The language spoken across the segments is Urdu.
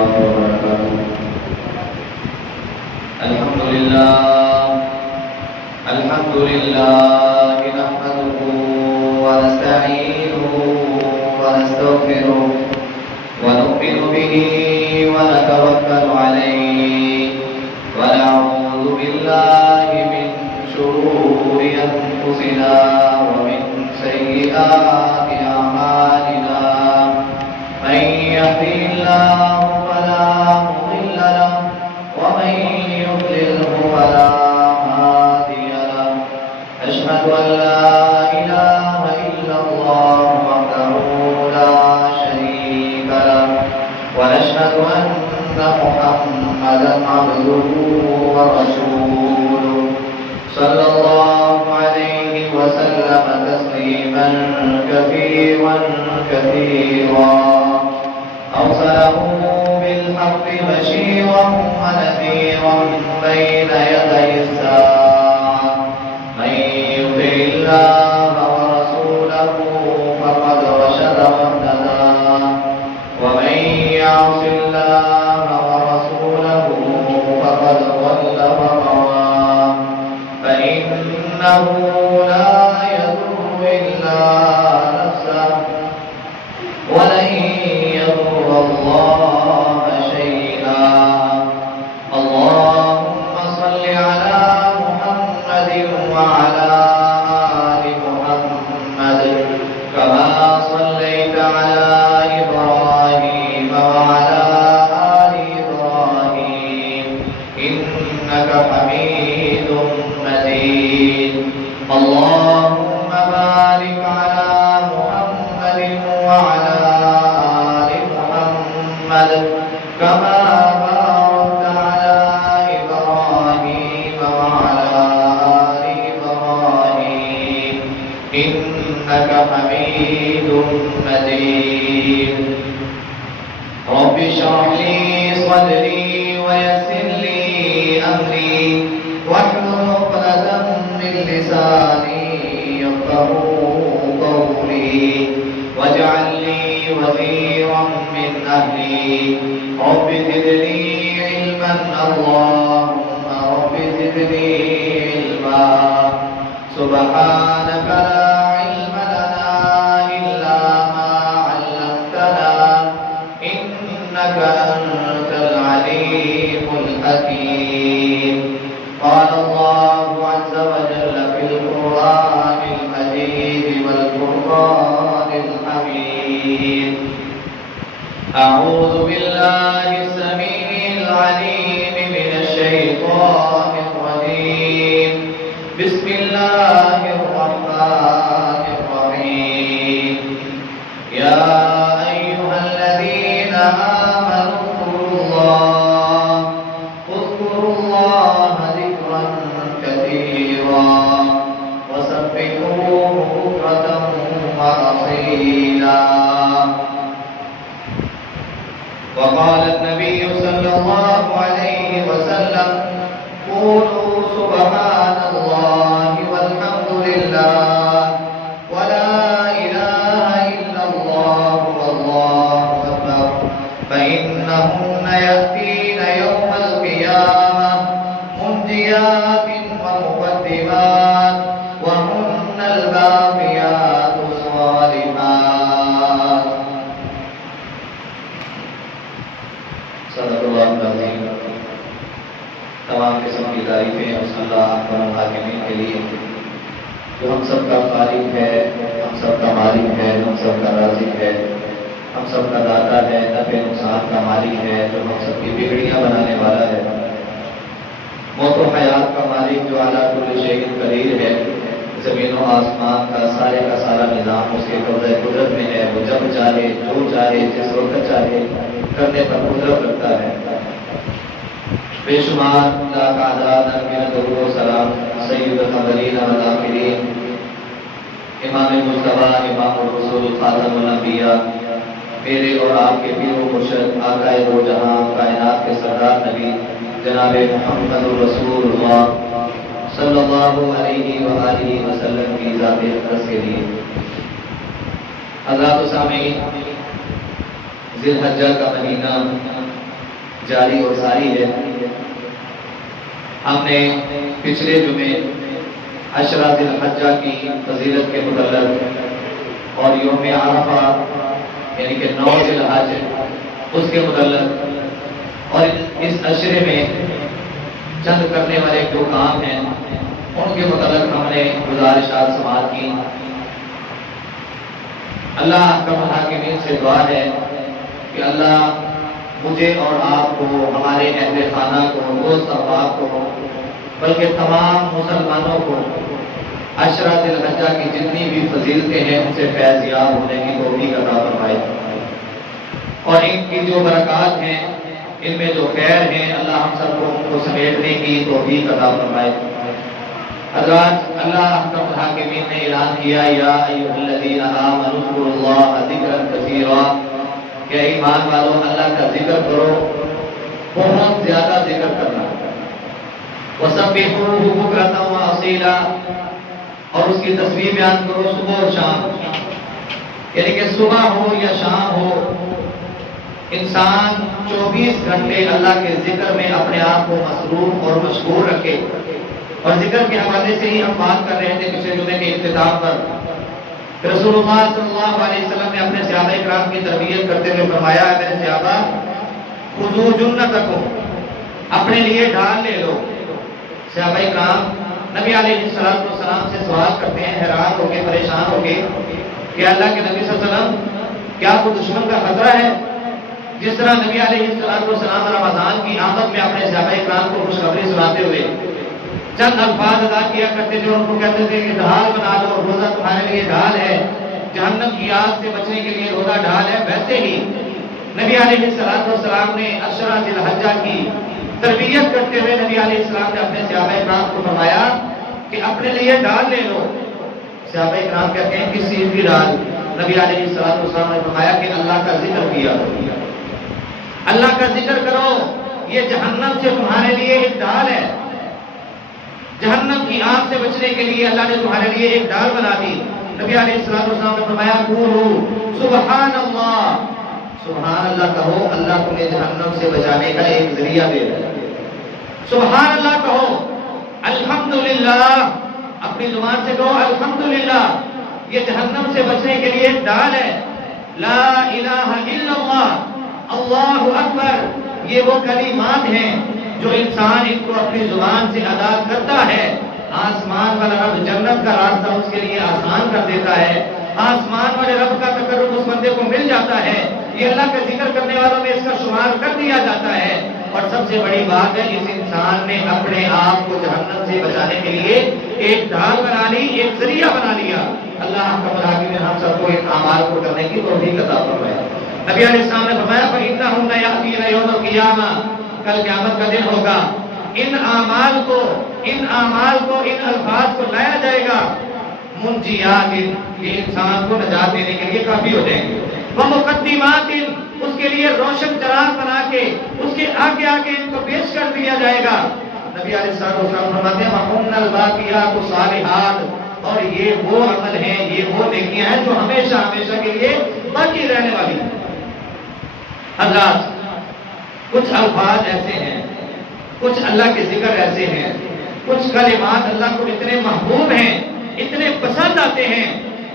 الله وبركاته. الحمد لله نحمده ونستعينه ونستغفره ونؤمن به ونتوكل عليه ونعوذ بالله من شرور أنفسنا ومن سيئات أعمالنا. من يهده الله فلا مضل له ومن يضلله فلا هادي له. أشهد أن لا إله إلا الله وحده لا شريك له ونشهد أن محمدا عبده ورسوله صلى الله عليه وسلم تسليما كثيرا كثيرا. أرسله بالحق بشيرا ونذيرا بين يدي الساعة. من يطع الله ورسوله فقد رشد واهتدى ومن يعص الله ورسوله فقد ضل وغوى. فإنه لا يضر إلا نفسه ولن يضر الله شيئا. اللهم صل على محمد وعلى آل محمد كما صليت على إبراهيم وعلى آل إبراهيم إنك حميد مجيد. اللهم بارك على محمد وعلى آل محمد كما باركت على إبراهيم وعلى آل إبراهيم إنك حميد مجيد. رب اشرح لي صدري ويسر لي أمري واحلل عقدة من لساني يفقهوا قولي واجعل لي وزيرا من أهلي. رب زدني علما اللهم رب زدني علما. سبحانك لا علم لنا إلا ما علمتنا إنك أنت العليم الحكيم. قال الله عز وجل في القرآن المجيد والفرقان الحميد. أعوذ بالله السميع العليم من الشيطان الرجيم. بسم الله الرحمن الرحيم. يا أيها الذين آمنوا اذكروا الله ذكرا كثيرا وسبحوه بكرة وأصيلا. وقال النبي صلى الله عليه وسلم قولوا سبحان الله والحمد لله ولا إله إلا الله والله أكبر فإنهن يأتين يوم القيامة منجيات ومقدمات وهن الباقيات الصالحات. صدق اللہ العظیم. تمام قسم کی تعریفیں اس اللہ اکبر الحاکمین کے لیے جو ہم سب کا خالق ہے، ہم سب کا مالک ہے، ہم سب کا رازق ہے، ہم سب کا داتا ہے، نفع نقصان کا مالک ہے، جو ہم سب کی بگڑیاں بنانے والا ہے، موت و حیات کا مالک جو اعلیٰ کل شیء قدیر ہے. زمین و آسمان کا سارا نظام اس کے قبضہ قدرت میں ہے. وہ جب چاہے جو چاہے جس وقت چاہے کرنے پر قدرت رکھتا ہے. بے شمار لاکھ آداد درود و سلام سید الاولین والآخرین امام مصطفیٰ امام الرسول خاتم الانبیاء میرے اور آپ کے پیر و مرشد آقا دو جہاں کائنات کے سردار نبی جناب محمد رسول اللہ صلی اللہ علیہ وآلہ وسلم کی ذات اقدس کے لیے. حضرات و سامعین، ذی الحجہ کا مہینہ جاری اور ساری ہے۔ ہم نے پچھلے جمعے عشرہ ذی الحجہ کی فضیلت کے متعلق اور یوم عرفہ یعنی کہ 9 ذی الحج اس کے متعلق اور اس عشرے میں چند کرنے والے جو کام ہیں ان کے متعلق ہم نے گزارشات سماعت کی۔ اللہ احکم الحاکمین سے دعا ہے کہ اللہ مجھے اور آپ کو، ہمارے اہل خانہ کو، دوست احباب کو، بلکہ تمام مسلمانوں کو عشرہ ذی الحجہ کی جتنی بھی فضیلتیں ہیں ان سے فیض یاب ہونے کی توفیق عطا فرمائے، اور ان کی جو برکات ہیں، ان میں جو خیر ہیں، اللہ ہم سب کو ان کو سمیٹنے کی توفیق عطا فرمائے۔ حضرات، اللہ احکم الحاکمین نے اعلان کیا یا ایھا الذین آمنوا اذکروا اللہ ذکرا کثیرا، کہ ایمان والو اللہ کا ذکر کرو، بہت زیادہ ذکر کرنا، وسبحوہ بکرۃ واصیلا، اور اس کی تسبیح بیان کرو صبح اور شام، یعنی کہ صبح ہو یا شام ہو، انسان 24 گھنٹے اللہ کے ذکر میں اپنے آپ کو مصروف اور مشغول رکھے۔ اور ذکر کے حوالے سے ہی ہم بات کر رہے تھے پچھلے جمعے کے اختتام پر۔ رسول اللہ صلی اللہ علیہ وسلم نے اپنے صحابہ کرام کی تربیت کرتے ہوئے فرمایا، میرے صحابہ خذوا جنتکم، اپنے لیے ڈھال لے لو۔ صحابہ کرام نبی علیہ السلام سے سوال کرتے ہیں، حیران ہو کے، پریشان ہو کے، کہ اللہ کے نبی صلی اللہ علیہ وسلم کیا کوئی دشمن کا خطرہ ہے؟ جس طرح نبی علیہ السلام رمضان کی آمد میں اپنے صحابہ کرام کو خوشخبری سناتے ہوئے چند الفاظ ادا کیا کرتے تھے، ان کو کہتے تھے کہ ڈھال بنا لو، روزہ تمہارے لیے ڈھال ہے، جہنم کی آگ سے بچنے کے لیے روزہ ڈھال ہے۔ ویسے ہی نبی علیہ السلام نے عشرہ ذی الحجہ کی تربیت کرتے ہوئے نبی علیہ السلام نے اپنے صحابہ کرام کو فرمایا کہ اپنے لیے ڈھال لے لو۔ صحابہ کرام کہتے ہیں کس چیز کی ڈھال؟ نبی علیہ السلام نے فرمایا کہ اللہ کا ذکر کیا، اللہ کا ذکر کرو، یہ جہنم سے تمہارے لیے ایک ڈھال ہے، جہنم کی آگ سے بچنے کے لیے اللہ نے تمہارے لیے ایک ڈھال بنا دی۔ نبی علیہ السلام نے فرمایا قولوا سبحان اللہ، سبحان اللہ کہو، اللہ تمہیں جہنم سے بچانے کا ایک ذریعہ دے رہا ہے۔ سبحان اللہ کہو، الحمدللہ، اپنی زبان سے کہو الحمدللہ، یہ جہنم سے بچنے کے لیے ایک ڈھال ہے۔ لا الہ الا اللہ، اللہ اکبر، یہ وہ کلمات ہیں جو انسان ان کو اپنی زبان سے ادا کرتا ہے، آسمان والا رب جنت کا راستہ اس کے لیے آسان کر دیتا ہے، آسمان والے رب کا تقرب اس بندے کو مل جاتا ہے، یہ اللہ کا ذکر کرنے والوں میں اس کا شمار کر دیا جاتا ہے۔ اور سب سے بڑی بات ہے، اس انسان نے اپنے آپ کو جہنم سے بچانے کے لیے ایک ڈھال بنا لی، ایک ذریعہ بنا لیا۔ اللہ نے ہم سب کو ان اعمال کو کرنے کی توفیق عطا فرمائے۔ نبی علیہ السلام نے فرمایا فَإِنَّهُمْ لَيَأْتِينَ يَوْمَ الْقِيَامَةِ، کل قیامت کا دن ہوگا، ان اعمال کو، ان الفاظ کو لایا جائے گا، منجیات، یہ انسان کو نجات دینے کے لیے کافی ہو جائیں گے، ومقدمات، اس کے لیے روشن چراغ بنا کے اس کے آگے آگے ان کو پیش کر دیا جائے گا۔ نبی علیہ السلام فرماتے ہیں وَهُنَّ الْبَاقِيَاتُ الصَّالِحَاتُ، اور یہ وہ عمل ہیں، یہ وہ نیکیاں ہیں جو ہمیشہ ہمیشہ کے لیے باقی رہنے والی ہیں۔ حضرات، کچھ الفاظ ایسے ہیں، کچھ اللہ کے ذکر ایسے ہیں، کچھ کلمات اللہ کو اتنے محبوب ہیں، اتنے پسند آتے ہیں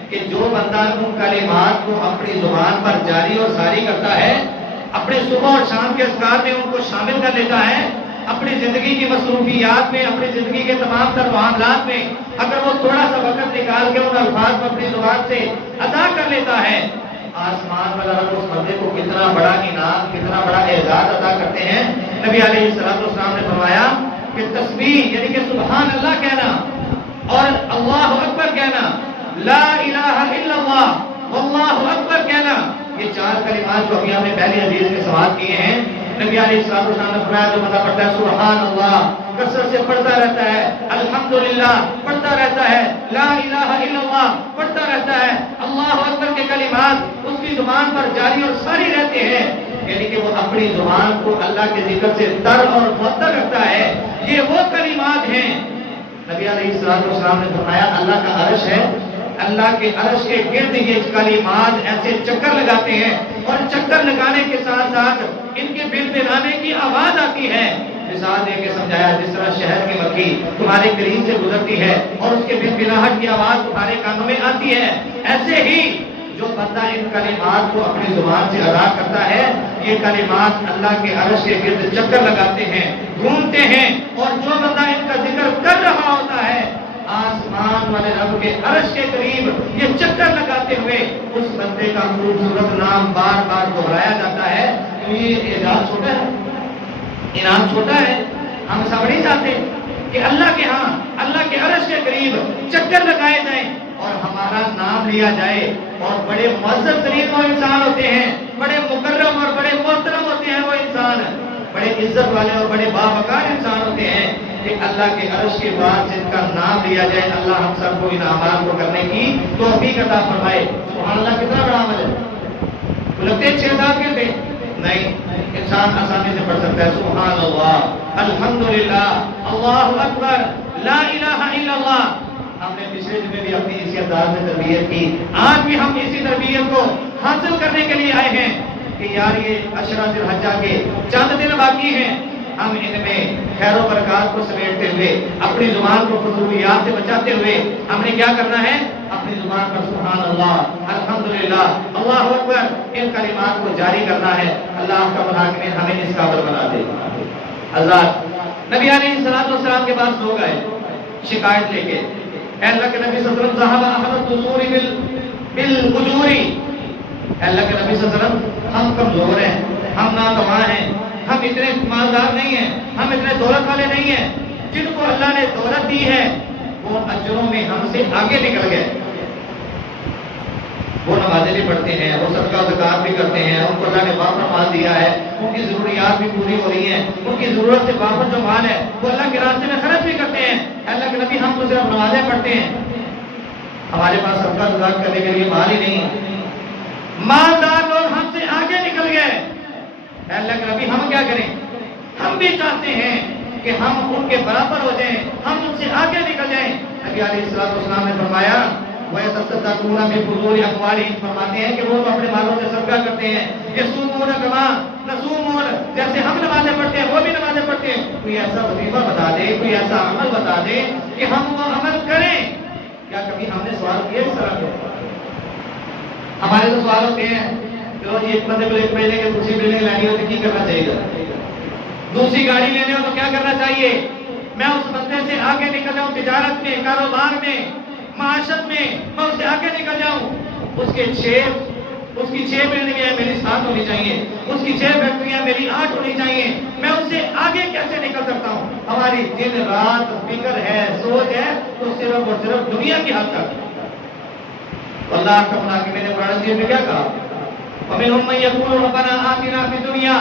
کہ جو بندہ ان کلمات کو اپنی زبان پر جاری اور ساری کرتا ہے، اپنے صبح اور شام کے اذکار میں ان کو شامل کر لیتا ہے، اپنی زندگی کی مصروفیات میں، اپنی زندگی کے تمام تر معاملات میں اگر وہ تھوڑا سا وقت نکال کے ان الفاظ کو اپنی زبان سے ادا کر لیتا ہے، آسمان والا رب اس بندے کو کتنا بڑا انعام، کتنا بڑا اعزاز عطا کرتے ہیں۔ نبی علیہ السلام نے فرمایا کہ تسبیح یعنی کہ سبحان اللہ کہنا اور اللہ اکبر کہنا، لا الہ الا اللہ واللہ اکبر کہنا، یہ چار کلمات جو ابھی ہم نے پہلی حدیث میں سماعت کیے ہیں، نبی علیہ السلام نے فرمایا جو بندہ پڑھتا ہے سبحان اللہ کثرت سے پڑھتا رہتا ہے، الحمدللہ پڑھتا رہتا ہے، لا الہ الا اللہ پڑھتا رہتا ہے، اللہ اکبر کے کلمات اس کی زبان پر جاری اور ساری رہتے ہیں، یعنی کہ وہ اپنی زبان کو اللہ کے ذکر سے تر اور معطر رکھتا ہے، یہ وہ کلمات ہیں۔ نبی علیہ السلام نے فرمایا اللہ کا عرش ہے، اللہ کے عرش کے گرد یہ کلمات ایسے چکر لگاتے ہیں، اور چکر لگانے کے ساتھ ساتھ ان کے بل بلانے کی آواز آتی ہے، مثال دے کے سمجھایا جس طرح شہر کی مکھی تمہارے قریب سے گزرتی ہے اور اس کے بل بلاہٹ کی آواز تمہارے کانوں میں آتی ہے، ایسے ہی جو بندہ ان کلمات کو اپنی زبان سے ادا کرتا ہے، یہ کلمات اللہ کے عرش کے گرد چکر لگاتے ہیں، گھومتے ہیں، اور جو بندہ ان کا ذکر کر رہا ہوتا ہے آسمان والے رب کے عرش کے قریب یہ چکر لگاتے ہوئے اس بندے کا خوبصورت نام بار بار دہرایا جاتا ہے۔ یہ اعزاز چھوٹا ہے، انعام چھوٹا ہے؟ ہم سب نہیں چاہتے کہ اللہ کے ہاں اللہ کے عرش کے قریب چکر لگائے جائیں اور ہمارا نام لیا جائے، اور بڑے معزز ترین وہ انسان ہوتے ہیں، بڑے مکرم اور بڑے محترم ہوتے ہیں وہ انسان، بڑے عزت والے اور بڑے باوقار انسان ہوتے ہیں کہ اللہ کے عرش کے بعد جن کا نام لیا جائے، اللہ ہم سب کو ان اعمال کو کرنے کی توفیق عطا فرمائے۔ سبحان اللہ، کتنا بڑا عمل ہے، لگتے ہیں 6-7 گھنٹے نہیں، انسان آسانی سے پڑھ سکتا ہے سبحان اللہ، الحمدللہ، اللہ اکبر، لا الہ الا اللہ۔ ہم نے پچھلے دن میں بھی اپنی اسی انداز میں تربیت کی، آج بھی ہم اسی تربیت کو حاصل کرنے کے لیے آئے ہیں کہ یار یہ عشرہ ذی الحجہ کے چند دن باقی ہیں، ہم ان میں خیر و برکات کو سمیٹتے ہوئے اپنی زبان کو فضولیات سے بچاتے ہوئے ہم نے کیا کرنا ہے؟ اپنی زبان پر سبحان اللہ، الحمدللہ، اللہ اکبر ان کلمات کو جاری کرنا ہے۔ اللہ کا مراقب ہمیں اس قابل بنا دے۔ حضرات نبی علیہ الصلوۃ والسلام کے پاس لوگ آئے شکایت لے کے، اے اللہ کے نبی صلی اللہ علیہ وسلم، ذهب اهل الدثور بالاجور، اے اللہ کے نبی صلی اللہ علیہ وسلم، ہم کمزور ہیں، ہم ناتواں ہیں، ہم اتنے مالدار نہیں ہیں، ہم اتنے دولت والے نہیں ہیں، جن کو اللہ نے دولت دی ہے وہ اجروں میں ہم سے آگے نکل گئے، وہ نمازیں بھی پڑھتے ہیں، وہ صدقہ و زکات بھی کرتے ہیں، ان کو اللہ نے وافر مال دیا ہے، ان کی ضروریات بھی پوری ہو رہی ہیں، ان کی ضرورت سے وافر جو مال ہے وہ اللہ کے راستے میں خرچ بھی کرتے ہیں۔ اللہ کے نبی، ہم تو صرف نمازیں پڑھتے ہیں، ہمارے پاس صدقہ زکات کرنے کے لیے مال ہی نہیں ہے، مالدار لوگ ہم سے آگے نکل گئے۔ اللہ کے نبی، ہم کیا کریں؟ ہم بھی چاہتے ہیں کہ ہم ان کے برابر ہو جائیں، ہم ان سے آگے نکل جائیں۔ نبی علیہ السلام نے فرمایا وَيَتَصَدَّقُونَ بِفُضُولِ أَمْوَالِهِمْ، فرماتے ہیں کہ وہ اپنے مالوں سے صدقہ کرتے ہیں، يَصُومُونَ كَمَا نَصُومُ، جیسے ہم نمازیں پڑھتے ہیں وہ بھی نمازیں پڑھتے ہیں۔ کوئی ایسا وظیفہ بتا دے، کوئی ایسا عمل بتا دے کہ ہم وہ عمل کریں۔ کیا کبھی ہم نے سوال کیا اس طرح کے؟ ہمارے تو سوال ہوتے ہیں کہ ایک بندے کو ایک مہینے کے دوسری بلڈنگ لینی ہو تو کی کرنا چاہیے گا، دوسری گاڑی لینے ہو تو کیا کرنا چاہیے؟ میں اس بندے سے آگے نکل جاؤں، تجارت میں، کاروبار میں، معاشرت میں میں اس سے آگے نکل جاؤں، اس کی 6 بلڈنگیں میری 7 ہونی چاہیے، اس کی 6 فیکٹریاں میری 8 ہونی چاہیے، میں اس سے آگے کیسے نکل سکتا ہوں؟ ہماری دن رات فکر ہے، سوچ ہے تو صرف اور صرف دنیا کی حد تک۔ اللہ کا مراقب نے قرآن شریف میں کیا کہا؟ وَمِنْهُمْ مَن يَقُولُ رَبَّنَا آتِنَا فِي الدُّنْيَا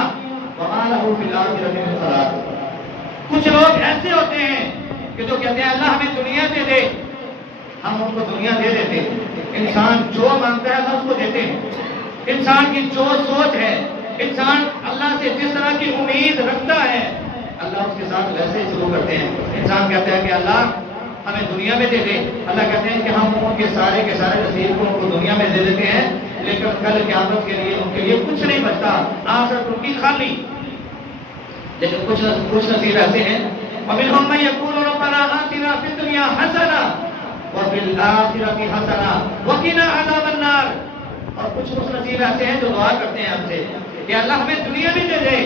وَمَا لَهُ فِي الْآخِرَةِ مِنْ خَلَاقٍ، کچھ لوگ ایسے ہوتے ہیں کہ جو کہتے ہیں اللہ ہمیں دنیا دے دے، ہم ان کو دنیا دے دیتے ہیں۔ انسان جو مانگتا ہے اللہ اس کو دیتے ہیں، انسان کی جو سوچ ہے، انسان اللہ سے جس طرح کی امید رکھتا ہے اللہ اس کے ساتھ ویسے ہی سلوک کرتے ہیں۔ انسان کہتا ہے کہ اللہ ہمیں دنیا میں دے دے، اللہ کہتے ہیں کہ ہم ان کے سارے نصیب کو ان کو دنیا میں دے دیتے ہیں، لیکن کل قیامت کے لیے ان کے لیے کچھ نہیں بچتا، آخرت ان کی خالی۔ لیکن کچھ نصیب ایسے ہیں وَمِنْهُمْ مَن يَقُولُ رَبَّنَا آتِنَا فِي الدُّنْيَا حَسَنَةً وَفِي الْآخِرَةِ حَسَنَةً وَقِنَا عَذَابَ النَّارِ، اور کچھ نصیب ایسے ہیں جو دعا کرتے ہیں ہم سے کہ اللہ ہمیں دنیا بھی دے دے،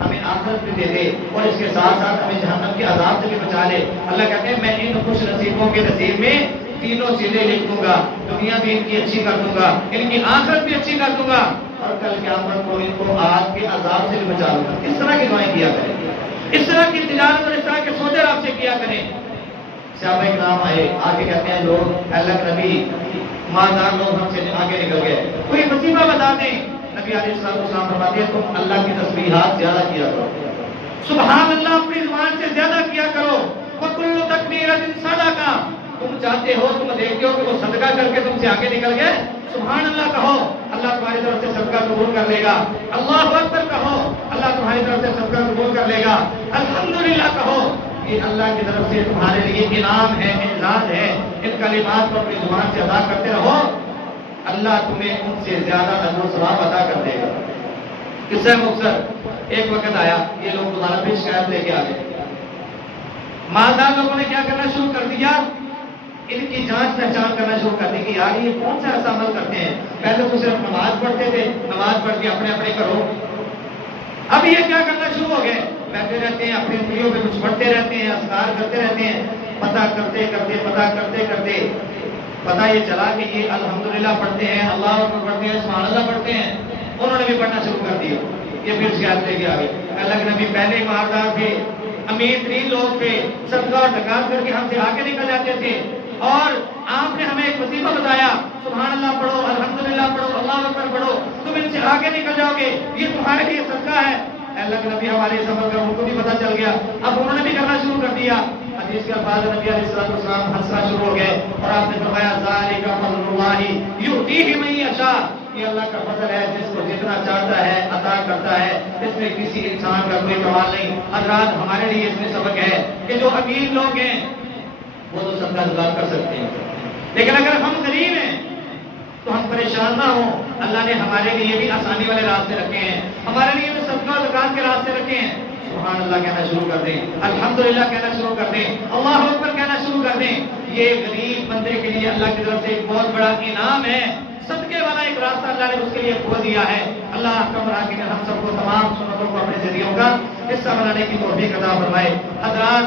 ہمیں آخرت بھی دے دے، اور اس کے ساتھ ساتھ ہمیں جہنم کے عذاب سے بھی بچا لے۔ اللہ کہتے ہیں میں ان خوش نصیبوں کے نصیب میں تینوں چیزیں لکھ دوں گا، دنیا بھی ان کی اچھی کر دوں گا، ان کی آخرت بھی اچھی کر دوں گا، اور کل قیامت کو ان کو آگ کے عذاب سے بھی بچا لوں گا۔ اس طرح کی دعائیں کیا کریں، اس طرح کی تجارت اور اس طرح کے سودے آپ سے کیا کریں۔ صحابہ کرام آئے، آگے کہتے ہیں لوگ اللہ کے نبی مالدار لوگ ہم سے آگے نکل گئے، کوئی وظیفہ بتا دیں۔ نبی علیہ السلام فرماتے ہیں تم اللہ کی تسبیحات زیادہ کیا کرو، سبحان اللہ اپنی زبان سے زیادہ کیا کرو، وَكُلُّ تَكْبِيرَةٍ صَدَقَةٌ، تم چاہتے ہو، تم دیکھتے ہو کہ وہ صدقہ کر کے تم سے آگے نکل گئے، سبحان اللہ کہو، اللہ تمہاری طرف سے صدقہ قبول کر لے گا، اللہ اکبر کہو، اللہ تمہاری طرف سے صدقہ قبول کر لے گا، الحمدللہ کہو، یہ اللہ کی طرف سے تمہارے لیے انعام ہے، اعزاز ہے۔ ان کلمات کو اپنی زبان سے ادا کرتے رہو، اللہ تمہیں ان سے زیادہ اجر و ثواب عطا کر دے گا۔ قصہ مختصر، ایک وقت آیا یہ لوگ دوبارہ پھر شکایت لے کے آ گئے. مالدار لوگوں نے کیا کرنا شروع کر دیا، ان کی جانچ پہچان کرنا شروع کر دی کہ یار یہ کون سا ایسا عمل کرتے ہیں. پہلے تو صرف نماز پڑھتے تھے، نماز پڑھ کے اپنے اپنے کرو. اب یہ کیا کرنا شروع ہو گئے، بیٹھے رہتے ہیں اپنی انگلیوں پہ کچھ پڑھتے رہتے ہیں، اذکار کرتے رہتے ہیں. پتہ کرتے کرتے پتہ یہ چلا کہ یہ الحمدللہ پڑھتے ہیں، اللہ اکبر پڑھتے ہیں، سبحان اللہ پڑھتے ہیں. انہوں نے بھی پڑھنا شروع کر دیا. یہ پھر شکایت لے کے آ گئے. اللہ کے نبی پہلے ایماندار تھے، امیر ترین لوگ تھے، صدقہ اور زکات کر کے ہم سے آگے نکل جاتے تھے، اور آپ نے ہمیں ایک وظیفہ بتایا، سبحان اللہ پڑھو، الحمدللہ پڑھو، اللہ اکبر پڑھو، تم ان سے آگے نکل جاؤ گے، یہ تمہارے لیے صدقہ ہے. اللہ کے نبی ہمارے اس عمل کا ان کو بھی پتہ چل گیا. اب انہوں نے بھی کرنا شروع کر دیا. حدیث کے الفاظ نبی علیہ الصلوۃ والسلام ہنسنا شروع ہو گئے اور آپ نے فرمایا ذالک فضل اللہ یؤتیہ من یشاء، یہ اللہ کا فضل ہے، جس کو جتنا چاہتا ہے عطا کرتا ہے، اس میں کسی انسان کا کوئی کمال نہیں. حضرات ہمارے لیے اس میں سبق ہے کہ جو امیر لوگ ہیں وہ تو صدقہ زکات کر سکتے ہیں، لیکن اگر ہم غریب ہیں تو ہم پریشان نہ ہوں. اللہ نے ہمارے لیے بھی آسانی والے راستے رکھے ہیں، ہمارے لیے بھی صدقہ و زکات کے راستے رکھے ہیں. سبحان اللہ کہنا شروع کر دیں، الحمدللہ کہنا شروع کر دیں، اللہ اکبر کہنا شروع کر دیں. یہ غریب بندے کے لیے اللہ کی طرف سے ایک بہت بڑا انعام ہے. صدقے والا ایک راستہ اللہ نے اس کے لیے کھول دیا ہے. اللہ کے ہم سب کو تمام سنتوں کو اپنے ذریعوں کا حصہ بنانے کی توفیق عطا فرمائے. حضرات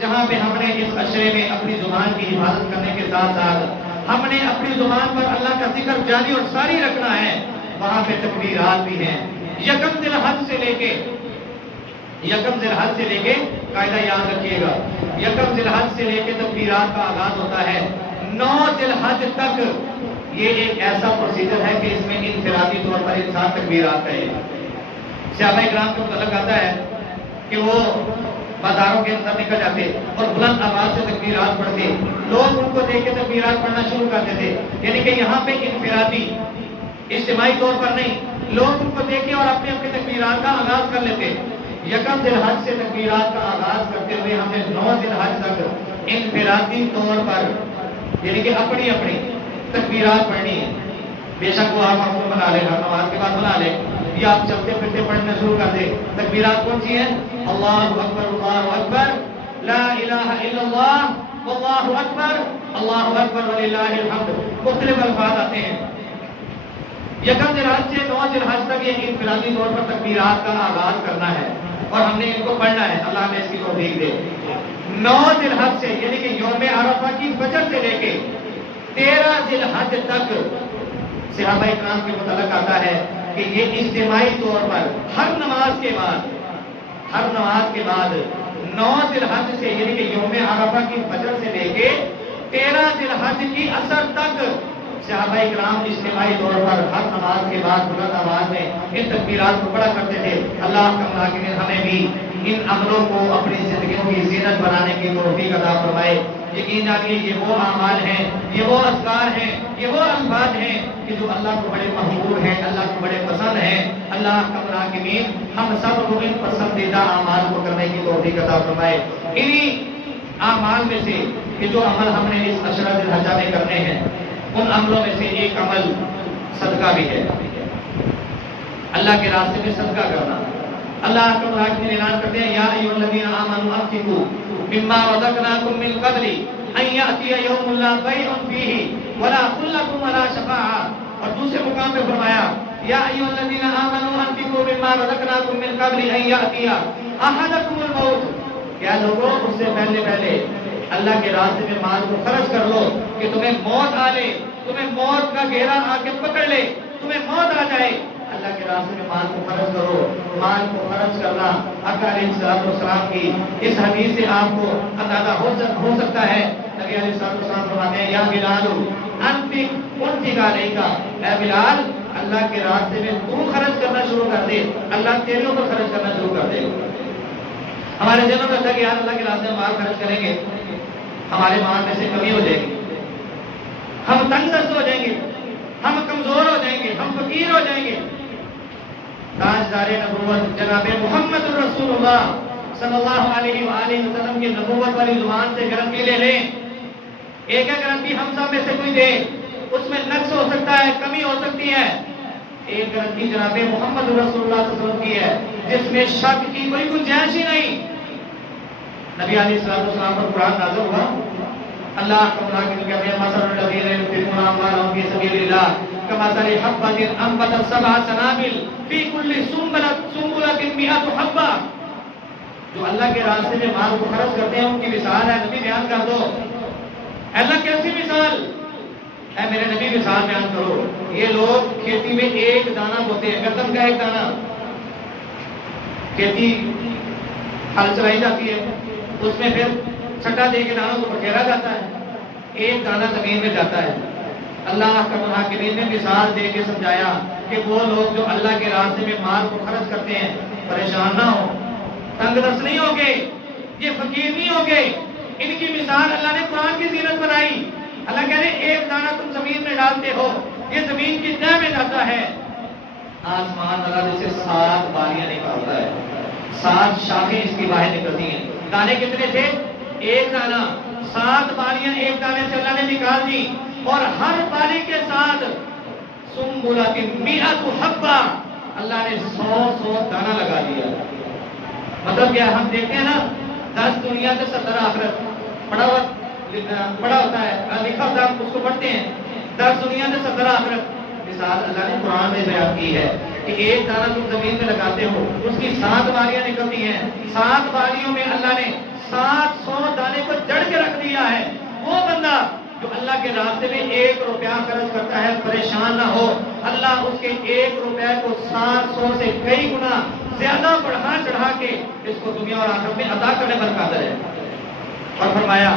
جہاں پہ ہم نے اس عشرے میں اپنی زبان کی حفاظت کرنے کے ساتھ ساتھ ہم نے اپنی زبان پر اللہ کا ذکر جاری اور ساری رکھنا ہے، وہاں پہ تکبیرات بھی ہیں. یکم ذی الحج سے لے کے قاعدہ یاد رکھیے گا، یکم ذی الحج سے لے کے تکبیرات کا آغاز ہوتا ہے 9 ذی الحج تک. یہ ایک ایسا پروسیجر ہے کہ اس میں انفرادی طور پر انسان تکبیرات کہے. صحابہ کرام کو متعلق آتا ہے کہ وہ بازاروں کے اندر نکل جاتے اور بلند آواز سے تکبیرات پڑھتے، لوگ ان کو دیکھ کے تکبیرات پڑھنا شروع کرتے تھے. یعنی کہ یہاں پہ انفرادی اجتماعی طور پر نہیں، لوگ ان کو دیکھ کے اور اپنے اپنے تکبیرات کا آغاز کر لیتے. یکم ذی الحج سے تکبیرات کا آغاز کرتے ہوئے ہم نے 9 ذی الحج تک انفرادی طور پر یعنی کہ اپنی اپنی تکبیرات پڑھنی ہے. بے شک وہ آپ معمول بنا لے، ہر نماز کے بعد بنا لے، یا آپ چلتے پھرتے پڑھنا شروع کر دیں. تکبیرات کون سی ہیں؟ اللہ اکبر، لا الہ الا اللہ، واللہ اکبر وللہ الحمد. مختلف الفاظ آتے ہیں. یکم ذی الحج سے 9 ذی الحج تک یہ انفرادی طور پر تکبیرات کا آغاز کرنا ہے اور ہم نے ان کو پڑھنا ہے. اللہ نے اس کی توفیق دے. 9 ذی الحج سے یعنی کہ یوم عرفہ کی فجر سے لے کے 13 ذی الحج تک صحابہ اکرام کے متعلق آتا ہے کہ یہ اجتماعی طور پر ہر نماز کے بعد 9 ذی الحج سے یعنی کہ یوم عرفہ کی فجر سے لے کے 13 ذی الحج کی عصر تک صحابہ اکرام اجتماعی طور پر ہر نماز کے بعد بلند آواز میں ان تکبیرات کو پڑھا کرتے تھے. اللہ کا مراقب ہمیں بھی ان عملوں کو اپنی زندگیوں کی زینت بنانے کی توفیق عطا فرمائے. یقین جانیے یہ وہ اعمال ہیں، یہ وہ اذکار ہیں، یہ وہ الفاظ ہیں کہ جو اللہ کو بڑے محبوب ہیں، اللہ کو بڑے پسند ہیں. اللہ کا مراقبین ہم سب کو ان پسندیدہ اعمال کو کرنے کی توفیق عطا فرمائے. انہی اعمال میں سے کہ جو عمل ہم نے اس عشرہ ذی الحجہ میں کرنے ہیں، ان عملوں میں سے ایک عمل صدقہ بھی ہے. اللہ کے راستے میں صدقہ کرنا. اللہ کا مراقبین اعلان کرتے ہیں یا ایھا الذین آمنوا انفقوا مما رزقناکم من قبل ان یأتی یوم لا بیع فیہ ولا خلۃ ولا شفاعۃ. اور دوسرے مقام پہ فرمایا یا ایھا الذین آمنوا انفقوا مما رزقناکم من قبل ان یأتی احدکم الموت. کیا لوگوں اس سے پہلے اللہ کے راستے میں مال کو خرچ کر لو کہ تمہیں موت آ لے، تمہیں موت کا گھیرا آ کے پکڑ لے، تمہیں موت آ جائے. اللہ کے راستے میں مال کو خرچ کرو. مال کو خرچ کرنا آقا علیہ الصلوۃ والسلام کی اس حدیث سے آپ کو اندازہ ہو سکتا ہے. نبی علیہ الصلوۃ والسلام فرماتے ہیں یا بلال انفق علیک، اے بلال اللہ کے راستے میں تو خرچ کرنا شروع کر دے، اللہ تیرے اوپر خرچ کرنا شروع کر دے. ہمارے ذہنوں میں تھا کہ یار اللہ کے راستے میں مال خرچ کریں گے ہمارے مال میں سے کمی ہو جائے گی، ہم تنگ دست ہو جائیں گے، ہم کمزور ہو جائیں گے، ہم فقیر ہو جائیں گے. تاجدار نبوت جناب محمد رسول اللہ صلی اللہ علیہ وآلہ وسلم کی نبوت والی زبان سے گارنٹی لے لیں. ایک گارنٹی ہم سب میں سے کوئی دے، اس میں نقص ہو سکتا ہے، کمی ہو سکتی ہے، ایک گارنٹی جناب محمد رسول اللہ صلی اللہ علیہ وسلم کی ہے جس میں شک کی کوئی گنجائش ہی نہیں. نبی علیہ السلام پر قرآن نازل ہوا. اللہ کہتے ہیں مثل الذین ينفقون اموالهم في سبيل الله كمثل حبة انبتت سبع سنابل في كل سنبلة 100 حبة. جو اللہ کے راستے میں مال کو خرچ کرتے ہیں ان کی مثال ہے. نبی بیان کر دو اللہ کیسی مثال اے میرے نبی مثال بیان کرو. یہ لوگ کھیتی میں ایک دانہ بوتے ہیں, گندم کا ایک دانہ. کھیتی ہل چلائی جاتی ہے, اس میں پھر چھٹا دے کے دانوں کو بکھیرا جاتا ہے, ایک دانہ زمین میں جاتا ہے. اللہ حاکمین نے مثال دے کے سمجھایا کہ وہ لوگ جو اللہ کے راستے میں مال کو خرچ کرتے ہیں پریشان نہ ہو, تنگ دست نہیں ہوگے, یہ فقیر نہیں ہوگے. ان کی مثال اللہ نے قرآن کی زینت بنائی. اللہ کہہ رہے ایک دانہ تم زمین میں ڈالتے ہو, یہ زمین کی تہ میں جاتا ہے, آسمان اللہ جسے 7 بالیاں نکالتا ہے, 7 شاخیں اس کی باہر نکلتی ہیں. دانے کتنے تھے؟ ایک دانہ. 7 بالیاں ایک دانے سے اللہ نے نکال دی, اور ہر بالی کے ساتھ سنبلۃ 100 حبہ, اللہ نے 100 دانہ لگا دیا. مطلب کیا ہم دیکھتے ہیں نا 10 دنیا سے 17 آخرت پڑھا ہوتا ہے, لکھا ہوتا ہے, اس کو پڑھتے ہیں. 10 دنیا سے 17 آخرت مثال اللہ نے قرآن میں بیان کی ہے کہ ایک دانہ تم زمین میں لگاتے ہو, اس کی 7 بالیاں نکلتی ہیں. 7 بالیوں میں اللہ نے 700 دانے کو جڑ کے رکھ دیا ہے. وہ بندہ جو اللہ کے راستے میں 1 روپیہ خرچ کرتا ہے پریشان نہ ہو, اللہ اس کے 1 روپے کو 700 سے کئی گنا زیادہ بڑھا چڑھا کے اس کو دنیا اور آخرت میں عطا کرنے پر قادر ہے. اور فرمایا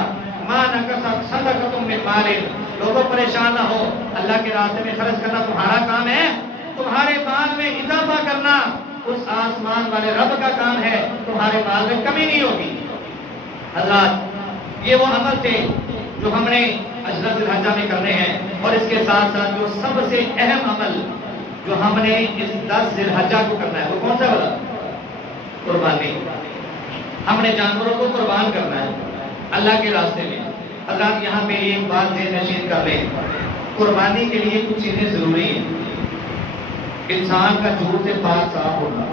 مَا نَقَصَتْ صَدَقَةٌ مِّن مَالٍ, لوگوں پریشان نہ ہو, اللہ کے راستے میں خرچ کرنا تمہارا کام ہے, تمہارے مال میں اضافہ کرنا اس آسمان والے رب کا کام ہے, تمہارے مال میں کمی نہیں ہوگی. حضرات یہ وہ عمل تھے جو ہم نے اشرف الحجہ میں کرنے ہیں, اور اس کے ساتھ ساتھ جو سب سے اہم عمل جو ہم نے اس 10 ذی الحجہ کو کرنا ہے وہ کون سا والا؟ قربانی. ہم نے جانوروں کو قربان کرنا ہے اللہ کے راستے میں. حضرات یہاں پہ ایک بات ذہن نشین کر لیں, قربانی کے لیے کچھ چیزیں ضروری ہیں. انسان کا جھوٹ سے پاک صاف ہونا,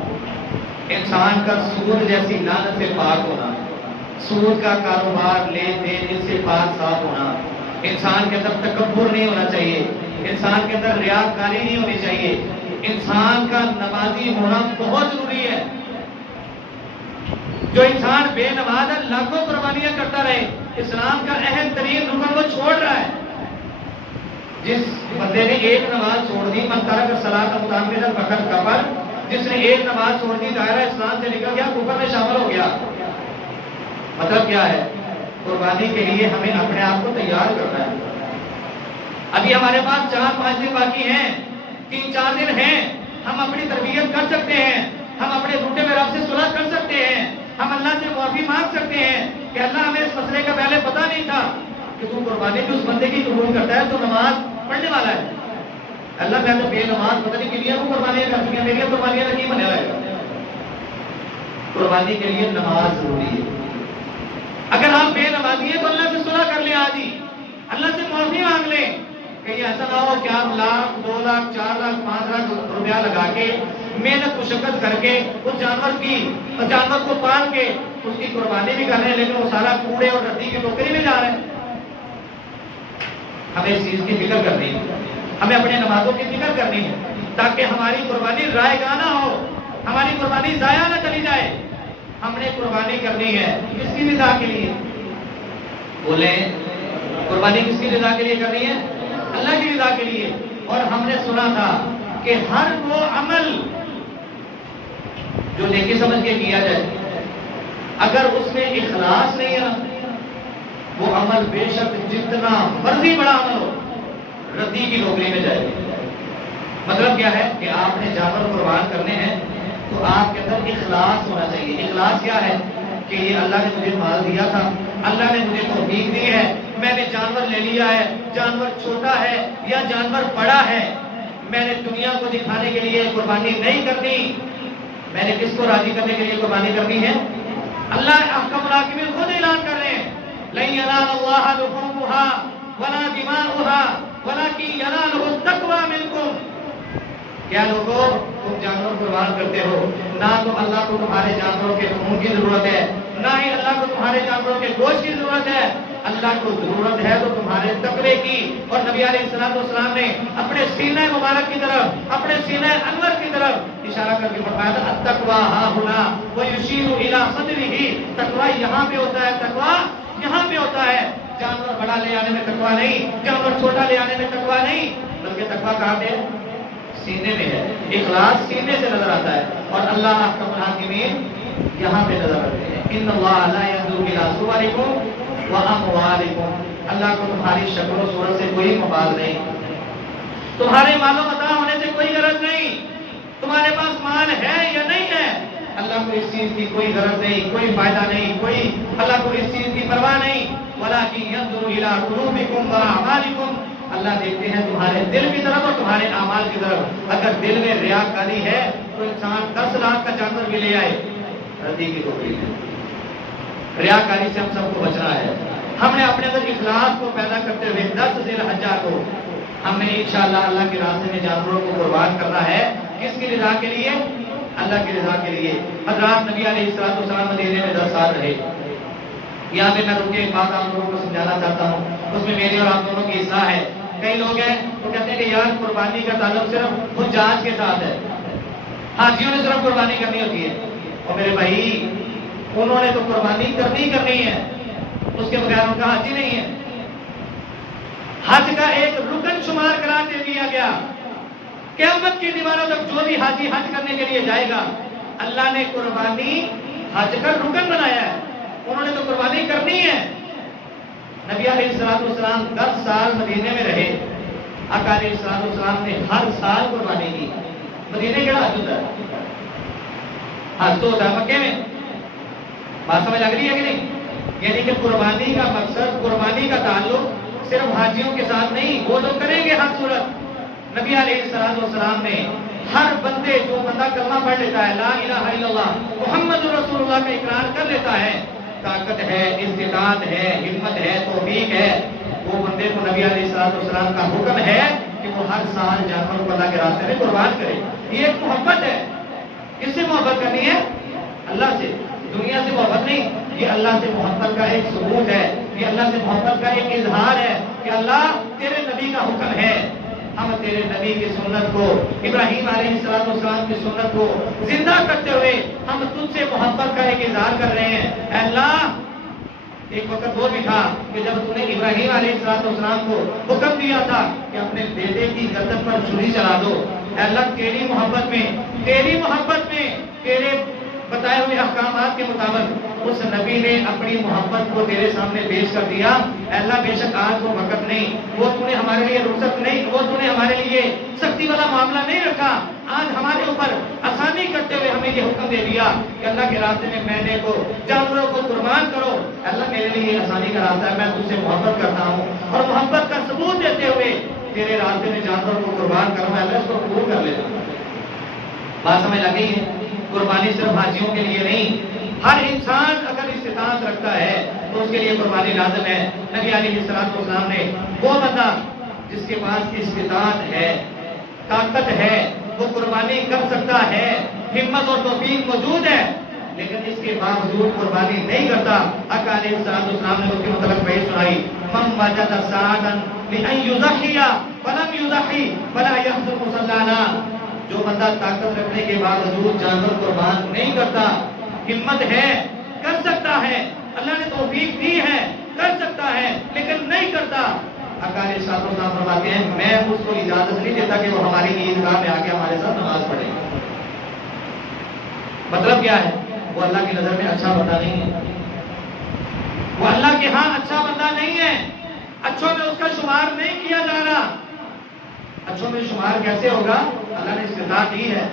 انسان کا سود جیسی لعنت سے پاک ہونا, سود کا کاروبار لین دین اس سے پاک صاف ہونا, انسان کے اندر تکبر نہیں ہونا چاہیے, انسان کے اندر ریاکاری نہیں ہونی چاہیے, انسان کا نمازی ہونا بہت ضروری ہے. جو انسان بے نماز ہے لاکھوں قربانیاں کرتا رہے, اسلام کا اہم ترین رکن وہ چھوڑ رہا ہے. جس بندے نے ایک نماز چھوڑ دی, من ترک الصلاۃ متعمدا فقد کفر, جس نے ایک نماز چھوڑ دی دائرہ اسلام سے نکل گیا, کفر میں شامل ہو گیا. مطلب کیا ہے؟ قربانی کے لیے ہمیں اپنے آپ کو تیار کرنا ہے. ابھی ہمارے پاس 4-5 دن باقی ہیں, 3-4 دن ہیں, ہم اپنی تربیت کر سکتے ہیں, ہم اپنے روٹے میں رب سے صلح کر سکتے ہیں, ہم اللہ سے معافی مانگ سکتے ہیں کہ اللہ ہمیں اس مسئلے کا پہلے پتہ نہیں تھا کہ تو قربانی بھی اس بندے کی قبول کرتا ہے جو نماز پڑھنے والا ہے. اللہ میں تو بے نماز پتہ نہیں کتنی وہ قربانیاں کرتی ہیں, میری قربانیاں کا نہیں بنے گا. قربانی کے لیے نماز ضروری ہے. اگر آپ بے نمازی ہیں تو اللہ سے صلح کر لیں, آج ہی اللہ سے معافی مانگ لیں. کہیں ایسا نہ ہو کہ آپ 1 لاکھ 2 لاکھ 4 لاکھ 5 لاکھ روپیہ لگا کے محنت مشقت کر کے اس جانور کو پال کے اس کی قربانی بھی کر رہے ہیں, لیکن وہ سارا کوڑے اور ردی کی ٹوکری میں جا رہے ہیں. ہمیں اس چیز کی فکر کرنی ہے, ہمیں اپنے نمازوں کی فکر کرنی ہے تاکہ ہماری قربانی رائے گاہ نہ ہو, ہماری قربانی ضائع نہ چلی جائے. ہم نے قربانی کرنی ہے کس کی رضا کے لیے؟ بولیں, قربانی کس کی رضا کے لیے کرنی ہے؟ اللہ کی رضا کے لیے. اور ہم نے سنا تھا کہ ہر وہ عمل جو نیکی سمجھ کے کیا جائے, اگر اس میں اخلاص نہیں ہے وہ عمل بے شک جتنا مرضی بڑا عمل ہو ردی کی ٹوکری میں جائے گا. مطلب کیا ہے کہ آپ نے جانور قربان کرنے ہیں تو آپ کے اندر اخلاص ہونا چاہیے. اخلاص کیا ہے کہ یہ اللہ نے مجھے مال دیا تھا, اللہ نے مجھے توفیق دی ہے, میں نے جانور لے لیا ہے, جانور چھوٹا ہے یا جانور بڑا ہے, میں نے دنیا کو دکھانے کے لیے قربانی نہیں کرنی, میں نے کس کو راضی کرنے کے لیے قربانی کرنی ہے؟ اللہ احکم الحاکمین خود اعلان کر رہے ہیں لن ینال اللہ لحومها ولا دماؤها ولکن ینالہ التقوی منکم. کیا لوگوں تم جانور قربان کرتے ہو، نہ تو اللہ کو تمہارے جانوروں کے خون کی ضرورت ہے، نہ ہی اللہ کو تمہارے جانوروں کے گوشت کی ضرورت ہے، اللہ کو ضرورت ہے تو تمہارے تقوی کی۔ اور نبی علیہ السلام نے اپنے سینہ مبارک کی طرف، اپنے سینہ انور کی طرف اشارہ کر کے فرمایا تھا التقویٰ ہاں ہنا ویشیر الی صدرہ، تقویٰ یہاں پہ ہوتا ہے، تقویٰ یہاں پہ ہوتا ہے۔ جانور بڑا لے آنے میں تقویٰ نہیں، جانور چھوٹا لے آنے میں تقویٰ نہیں، بلکہ تقویٰ کہاں پہ؟ سینے میں ہے۔ اخلاص سینے سے نظر آتا ہے، اور اللہ احکم الحاکمین یہاں پہ نظر آتے ہیں۔ ان اللہ لا ينظر الى صورکم واموالکم، اللہ کو تمہاری شکل و صورت سے کوئی مفاد نہیں، تمہارے مال و متاع ہونے سے کوئی غرض نہیں، تمہارے پاس مال ہے یا نہیں ہے، اللہ کو اس چیز کی کوئی غرض نہیں، کوئی فائدہ نہیں، کوئی اللہ کو اس چیز کی پرواہ نہیں۔ ولکن ينظر الى قلوبکم واعمالکم، اللہ دیکھتے ہیں تمہارے دل کی طرف اور تمہارے اعمال کی طرف۔ اگر دل میں ریاکاری ہے تو انسان 10 لاکھ کا جانور بھی لے آئے، ردی کی ٹوکری ہے۔ ریاکاری سے ہم سب کو بچنا ہے۔ ہم نے اپنے اندر اخلاص کو پیدا کرتے ہوئے 10 ذی الحجہ کو ہم نے انشاءاللہ اللہ کے راستے میں جانوروں کو قربان کرنا ہے۔ کس کی رضا کے لیے؟ اللہ کی رضا کے لیے۔ حضرات نبی علیہ السلام مدینے میں 10 سال رہے۔ یہاں پہ میں رک کے ایک بات آپ لوگوں کو سمجھانا چاہتا ہوں، اس میں میری اور آپ دونوں کی اصلاح ہے۔ کئی لوگ ہیں وہ کہتے ہیں کہ یار قربانی کا تعلق صرف حجاج کے ساتھ ہے، حاجیوں نے صرف قربانی کرنی ہوتی ہے۔ اور میرے بھائی انہوں نے تو قربانی کرنی ہے، اس کے بغیر ان کا حج ہی نہیں ہے۔ حج کا ایک رکن شمار قرار دے دیا گیا، قیامت کی دیواروں تک جو بھی حاجی حج کرنے کے لیے جائے گا، اللہ نے قربانی حج کا رکن بنایا ہے، انہوں نے تو قربانی کرنی ہے۔ نبی علیہ السلام 10 سال مدینے میں رہے، آقا علیہ السلام نے ہر سال قربانی کی۔ مدینے کیڑا حج ہوتا ہے؟ حج تو ہوتا ہے مکے میں، بات سمجھ لگ رہی ہے کہ نہیں؟ یعنی کہ قربانی کا مقصد، قربانی کا تعلق صرف حاجیوں کے ساتھ نہیں، وہ تو کریں گے ہر صورت۔ نبی علیہ السلام نے ہر بندے، جو بندہ کلمہ پڑھ لیتا ہے لا الہ الا اللہ محمد رسول اللہ کا اقرار کر لیتا ہے، طاقت ہے، استطاعت ہے، ہمت ہے، توفیق ہے، وہ بندے کو نبی علیہ السلام کا حکم ہے کہ وہ ہر سال جانور کو اللہ کے راستے میں قربان کرے۔ یہ ایک محبت ہے۔ کس سے محبت کرنی ہے؟ اللہ سے، دنیا سے محبت نہیں۔ یہ اللہ سے محبت کا ایک ثبوت ہے، یہ اللہ سے محبت کا ایک اظہار ہے کہ اللہ تیرے نبی کا حکم ہے، ہم تیرے نبی کی سنت کو، ابراہیم علیہ السلام کی سنت کو زندہ کرتے ہوئے ہم تجھ سے محبت کا ایک اظہار کر رہے ہیں۔ اے اللہ، ایک وقت وہ بھی تھا کہ جب تم نے ابراہیم علیہ السلام کو حکم دیا تھا کہ اپنے بیٹے کی گردن پر چھری چلا دو، اے اللہ تیری محبت میں، تیرے بتائے ہوئے احکامات کے مطابق اس نبی نے اپنی محبت کو تیرے سامنے پیش کر دیا۔ اے اللہ بے شک آج وہ وقت نہیں، وہ تو نے ہمارے لیے رخصت نہیں، وہ تو نے ہمارے لیے سختی والا معاملہ نہیں رکھا، آج ہمارے اوپر آسانی کرتے ہوئے ہمیں یہ حکم دے دیا کہ اللہ کے راستے میں مینے کو، جانوروں کو قربان کرو۔ اے اللہ میرے لیے یہ آسانی کا راستہ ہے، میں تجھ سے محبت کرتا ہوں اور محبت کا ثبوت دیتے ہوئے تیرے راستے میں جانوروں کو قربان کروں، اللہ اس کو قبول کر لیتا ہوں۔ بات سمجھ لگ گئی ہے؟ قربانی صرف حاجیوں کے لیے نہیں، ہر انسان اگر استطاعت رکھتا ہے تو اس کے لیے قربانی لازم ہے۔ نبی علیہ السلام نے وہ بندہ جس کے پاس استطاعت ہے، طاقت ہے، وہ قربانی کر سکتا ہے، ہمت اور توفیق موجود ہے، لیکن اس کے باوجود قربانی نہیں کرتا، آقا علیہ السلام نے اس کے متعلق وحی سنائی، من وجد ساعة لأن يضحي فلم يضحي فلا يحضر مصلانا، جو بندہ طاقت رکھنے کے باوجود جانور قربان نہیں کرتا، ہمت ہے، کر سکتا ہے، اللہ نے توفیق دی ہے، کر سکتا ہے، لیکن نہیں کرتا، آقا علیہ السلام فرماتے ہیں میں اس کو اجازت نہیں دیتا کہ وہ ہماری عیدگاہ میں آ کے ہمارے ساتھ نماز پڑھے۔ مطلب کیا ہے؟ وہ اللہ کی نظر میں اچھا بندہ نہیں ہے، وہ اللہ کے ہاں اچھا بندہ نہیں ہے، اچھوں میں اس کا شمار نہیں کیا جا رہا۔ اچھوں میں شمار کیسے ہوگا؟ اللہ نے استطاعت دی ہے،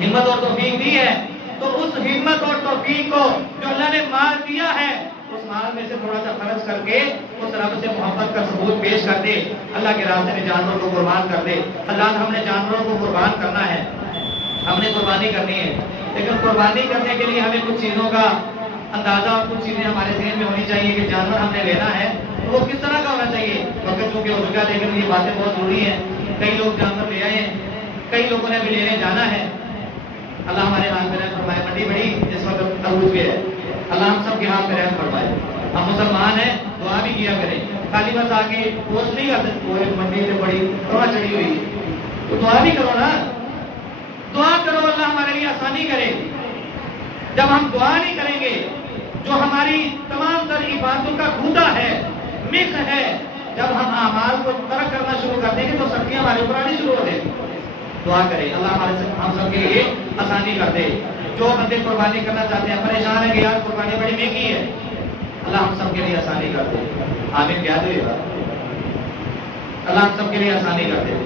ہمت اور توفیق دی ہے، تو اس ہمت اور توفیق کو جو اللہ نے مال دیا ہے، اس مال میں سے تھوڑا سا خرچ کر کے اس رب سے محبت کا ثبوت پیش کر دے، اللہ کے راستے میں جانوروں کو قربان کر دے۔ اللہ ہم نے جانوروں کو قربان کرنا ہے، ہم نے قربانی کرنی ہے، لیکن قربانی کرنے کے لیے ہمیں کچھ چیزوں کا اندازہ اور کچھ چیزیں ہمارے ذہن میں ہونی چاہیے کہ جانور ہم نے لینا ہے وہ کس طرح کا ہونا چاہیے۔ وقت چونکہ ہو چکا، لیکن یہ باتیں بہت ضروری ہیں۔ کئی لوگ جانور لے آئے ہیں، کئی لوگوں نے ابھی لینے جانا ہے. اللہ ہمارے ہاتھ میں رحم فرمائے. منڈی بڑی اس وقت تربوز بھی ہے. اللہ ہم سب کے ہاتھ میں رحم فرمائے. ہم مسلمان ہیں, دعا بھی کیا کریں. خالی بس آگے پوسٹ نہیں کرتے وہ منڈی میں بڑی دوا چڑھی ہوئی ہے, تو دعا بھی کرو نا. دعا کرو اللہ ہمارے لیے آسانی کرے. جب ہم دعا نہیں کریں گے, جو ہماری تمام تر عبادتوں کا گھوٹا ہے, مکس ہے, جب ہم اعمال کو ترک کرنا شروع کر دیں گے تو سختیاں ہمارے اوپر آنی شروع ہو جائیں گی. دعا کریں اللہ ہم سب کے لیے آسانی کر دے. جو بندے قربانی کرنا چاہتے ہیں, پریشان ہے کہ یار قربانی بڑی مہنگی ہے, اللہ ہم سب کے لیے آسانی کر دے. آمین کہہ دو یہ بات. اللہ ہم سب کے لیے آسانی کر دے.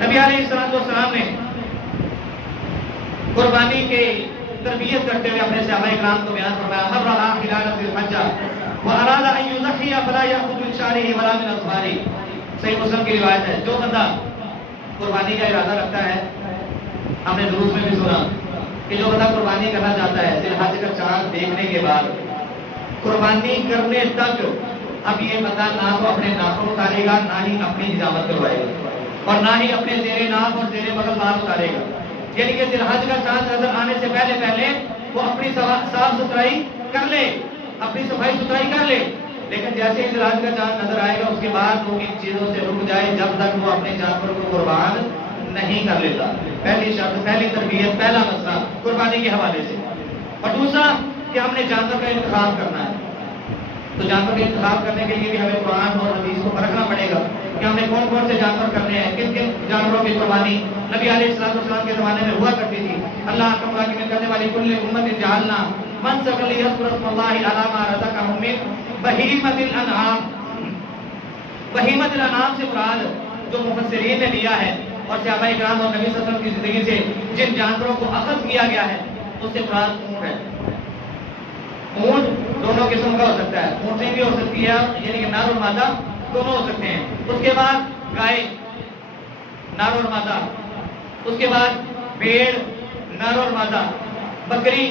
نبی علیہ السلام نے قربانی کے تربیت کرتے ہوئے اپنے صحابہ کرام کو بیان فرمایا, مر رہا ہلال الحج واراد ان یضحی فلا یاخذ من شعره ولا من اظفاره. صحیح مسلم کی روایت ہے. جو بندہ قربانی کا ارادہ رکھتا ہے, ہم نے دروس میں بھی سنا کہ جو بندہ قربانی کرنا چاہتا ہے, ذی الحج کا چاند دیکھنے کے بعد قربانی کرنے تک اب یہ بندہ نہ تو اپنے ناخن اتارے گا, نہ ہی اپنی حجامت کروائے گا, اور نہ ہی اپنے زیر ناف اور زیر بغل بال اتارے گا. یعنی کہ ذی الحج کا چاند نظر آنے سے پہلے وہ اپنی صاف ستھرائی کر لے, اپنی صفائی ستھرائی کر لے. لیکن جیسے ہی ذی الحج کا چاند نظر آئے گا, اس کے بعد وہ ان چیزوں سے رک جائے جب تک وہ اپنے جانور کو قربان نہیں کر لیتا. پہلی شرط, پہلی تربیت, پہلا مسئلہ قربانی کے حوالے سے. اور دوسرا کہ ہم نے جانور کا انتخاب کرنا ہے. تو جانور کا انتخاب کرنے کے لیے بھی ہمیں قرآن اور حدیث کو پرکھنا پڑے گا کہ ہم نے کون کون سے جانور کرنے ہیں, کن کن جانوروں کی قربانی نبی علیہ السلام کے زمانے میں ہوا کرتی تھی. اللہ کے کرنے والی کل امت جعلنا منسکا لیذکروا اسم اللہ علی ما رزقہم من بہیمۃ الانعام. بہیمۃ الانعام سے مراد جو مفسرین نے لیا ہے اور صحابہ کرام اور نبی صلی اللہ علیہ وسلم کی زندگی سے جن جانوروں کو اخذ کیا گیا ہے, اس سے مراد اونٹ ہے. اونٹ دونوں قسم کا ہو سکتا ہے, اونٹنی بھی ہو سکتی ہے, یعنی کہ نر اور مادہ دونوں ہو سکتے ہیں. اس کے بعد گائے نر اور مادہ, اس کے بعد بھیڑ نر اور مادہ, بکری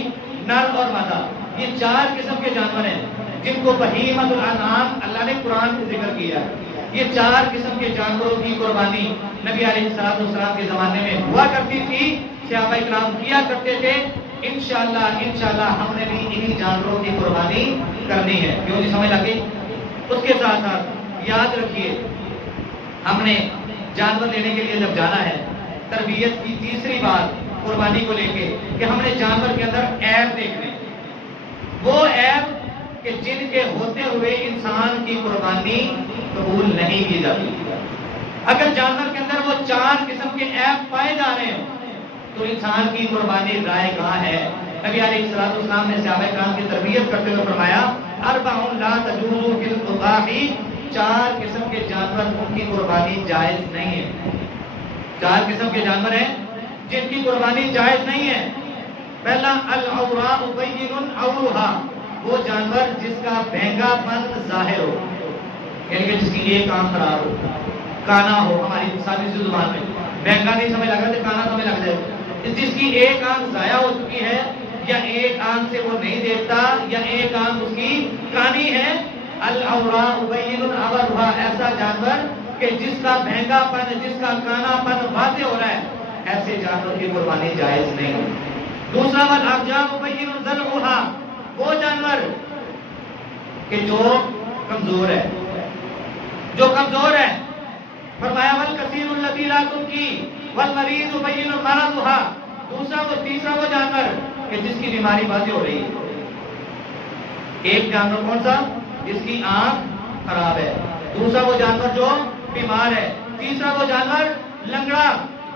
نر اور مادہ. یہ 4 قسم کے جانور ہیں جن کو بہیمۃ الانعام اللہ نے قرآن میں ذکر کیا ہے. یہ 4 قسم کے جانوروں کی قربانی نبی علیہ السلام کے زمانے میں ہوا کرتی تھی, صحابہ کرام کیا کرتے تھے. انشاءاللہ ہم نے بھی انہی جانوروں کی قربانی کرنی ہے. کیوں جی سمجھ لگی؟ اس کے ساتھ ساتھ یاد رکھیے, ہم نے جانور لینے کے لیے جب جانا ہے, تربیت کی تیسری بات قربانی کو لے کے کہ ہم نے جانور کے اندر عیب دیکھنے, وہ عیب کہ جن کے ہوتے ہوئے انسان کی قربانی قبول نہیں کی جاتی. اگر جانور کے اندر وہ 4 قسم کے عیب پائے جا رہے ہوں تو انسان کی قربانی رائے گاہ ہے. نبی علیہ السلام نے صحابہ کرام کی تربیت کرتے ہوئے فرمایا, اربع لا تجوز فی القطاع, 4 قسم کے جانور ان کی قربانی جائز نہیں ہے. 4 قسم کے جانور ہیں جن کی قربانی جائز نہیں ہے. پہلا العوراء بین عورها, وہ جانور جس کا بہنگا پن ظاہر ہو, یعنی کہ جس کی ایک آنکھ خراب ہو, کانا ہو. ہماری سادی سی زبان میں بہنگا نہیں سمجھ لگ رہا تو کانا سمجھ لگ جائے, جس کی ایک آنکھ ضائع ہو چکی ہے, یا ایک آنکھ سے وہ نہیں دیکھتا, یا ایک آنکھ اس کی کانی ہے. العوراء بین عورها, ایسا جانور کہ جس کا بہنگا پن, جس کا کانا پن واضح ہو رہا ہے, ایسے جانور کی قربانی جائز نہیں. دوسرا والارجاء بین ضلعها, وہ جانور کہ جو کمزور ہے, جو کمزور ہے. فرمایا والکثیر الذی لا تنکی والمریض بین مرضها, تیسرا وہ جانور کہ جس کی بیماری واضح ہو رہی ہے. ایک جانور کون سا؟ جس کی آنکھ خراب ہے. دوسرا وہ جانور جو بیمار ہے. تیسرا وہ جانور لنگڑا,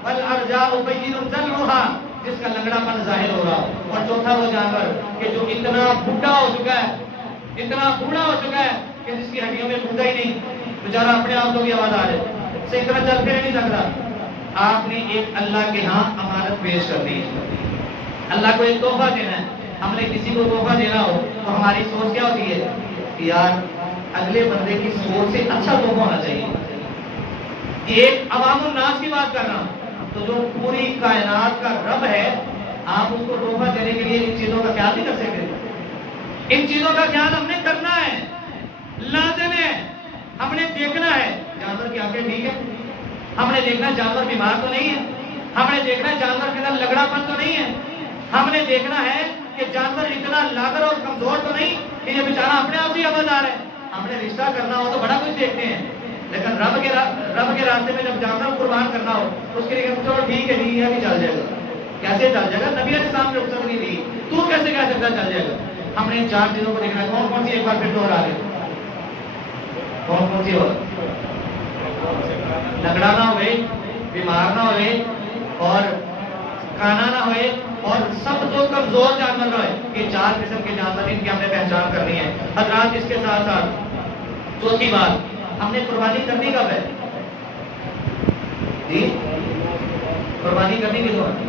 والارجاء بین ضلعها, جس کا لنگڑا پن ظاہر ہو رہا. اور چوتھا وہ جانور کہ جو اتنا بوڑھا ہو چکا ہے, اتنا بوڑھا ہو چکا ہے کہ جس کی ہڈیوں میں خون ہی نہیں, بیچارہ اپنے آپ کو بھی آواز آ رہے, صحیح طرح چل پھر نہیں سکتا. آپ نے ایک اللہ کے ہاں امانت پیش کرنی ہے, اللہ کو ایک تحفہ دینا ہے. ہم نے کسی کو تحفہ دینا ہو تو ہماری سوچ کیا ہوتی ہے کہ یار اگلے بندے کی سوچ سے اچھا تحفہ ہونا چاہیے. ایک عوام الناس کی بات کرنا, تو جو پوری کائنات کا رب ہے, آپ اس کو تحفہ دینے کے لیے ان چیزوں کا خیال نہیں کر سکتے. ان چیزوں کا خیال ہم نے کرنا ہے, لازم ہے. ہم نے دیکھنا ہے جانور کی آنکھیں ٹھیک ہے, ہم نے دیکھنا جانور بیمار تو نہیں ہے, ہم نے دیکھنا ہے جانور کے اندر لگڑا پن تو نہیں ہے، ہم نے دیکھنا ہے کہ جانور اتنا لاغر اور کمزور تو نہیں کہ یہ بیچارہ اپنے آپ ہی آبادار ہے۔ ہم نے رشتہ کرنا ہو تو بڑا کچھ دیکھتے ہیں، لیکن رب کے راستے میں جب جانور قربان کرنا ہو اس کے لیے چلو ٹھیک ہے جی یہ بھی چل جائے گا۔ کیسے چل جائے گا؟ نبی علیہ السلام نے رخصت نہیں دی، تو کیسے کہہ سکتا چل جائے گا؟ ہم نے ان چار چیزوں کو دیکھنا ہے، کون کون سی ایک بار پھر دوہرا دیں، کون کون سی ہو؟ لگڑا نہ ہوئے، بیمار نہ ہوئے، اور کانا نہ ہوئے، اور سب تو کمزور جانور نہ ہوئے۔ یہ چار قسم کے جانور ان کی ہم نے پہچان کرنی ہے حضرات۔ اس کے ساتھ ساتھ چوتھی بات، ہم نے قربانی کرنی کب ہے جی؟ قربانی کرنی کس وقت؟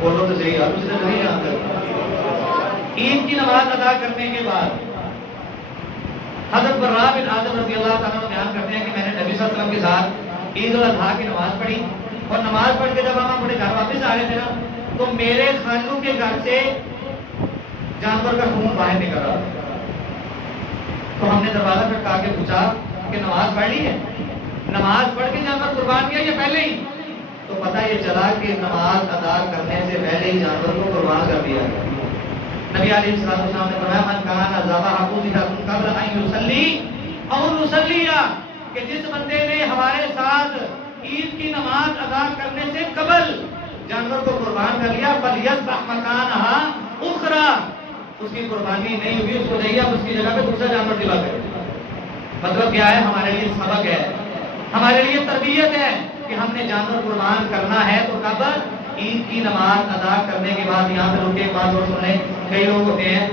بولو تو صحیح، آپ سے نہیں جانتے۔ عید کی نماز ادا کرنے کے بعد حضرت براء بن عازب رضی اللہ تعالیٰ بیان کرتے ہیں کہ میں نے نبی صلی اللہ علیہ وسلم کے ساتھ عید الاضحیٰ کی نماز پڑھی، اور نماز پڑھ کے جب ہم اپنے گھر واپس آ رہے تھے نا تو میرے خالو کے گھر سے جانور کا خون باہر نکل رہا تھا۔ تو ہم نے دروازہ کھٹکا کے پوچھا کہ نماز پڑھ لی ہے؟ نماز پڑھ کے جانور قربان کیا یا پہلے ہی؟ تو پتہ یہ چلا کہ نماز ادا کرنے سے پہلے ہی جانور کو قربان کر دیا۔ نبی علیہ السلام نے فرمایا من کان ذبح قبل ان یصلی او نصلی، کہ جس بندے نے ہمارے ساتھ عید کی نماز ادا کرنے سے قبل جانور کو قربان کر لیا فلیذبح مکانہا اخرى، اس کی قربانی نہیں ہوئی، اس کو نہیں، اب اس کی جگہ پہ دوسرا جانور ذبح کرے۔ مطلب کیا ہے؟ ہمارے لیے سبق ہے، ہمارے لیے تربیت ہے کہ ہم نے جانور قربان کرنا ہے تو کب؟ عید کی نماز ادا کرنے کے بعد۔ یہاں پہ رک کے ایک بات اور سنیں، کئی لوگ ہوتے ہیں